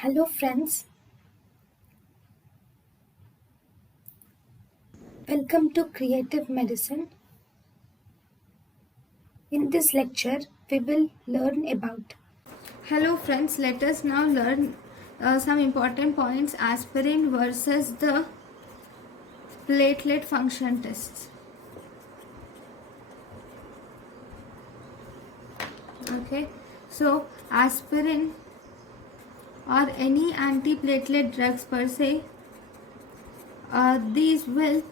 Hello friends, welcome to Creative Medicine. In this lecture, we will learn about. Hello friends, let us now learn some important points: aspirin versus the platelet function tests. Okay, so aspirin or any antiplatelet drugs per se, these will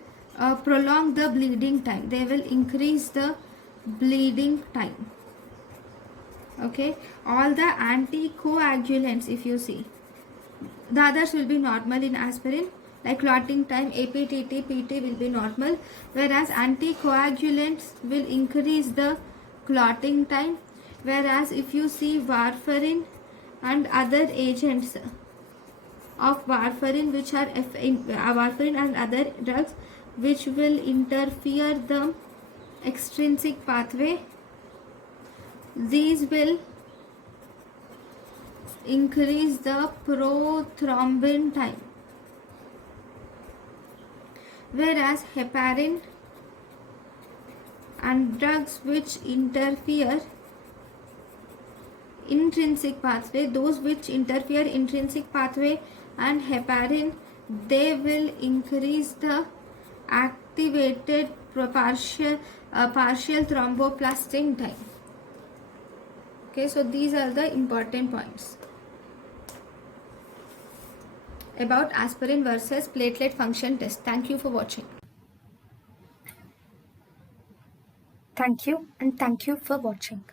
prolong the bleeding time. They will increase the bleeding time. Okay, all the anticoagulants, if you see, the others will be normal in aspirin, like clotting time, APTT, PT will be normal, whereas anticoagulants will increase the clotting time. Whereas if you see warfarin and other agents of warfarin, which are warfarin and other drugs which will interfere the extrinsic pathway, these will increase the prothrombin time. Whereas heparin and drugs which interfere intrinsic pathway, those which interfere intrinsic pathway and heparin, they will increase the activated partial thromboplastin time. Okay, so these are the important points about aspirin versus platelet function test. Thank you for watching. Thank you and thank you for watching.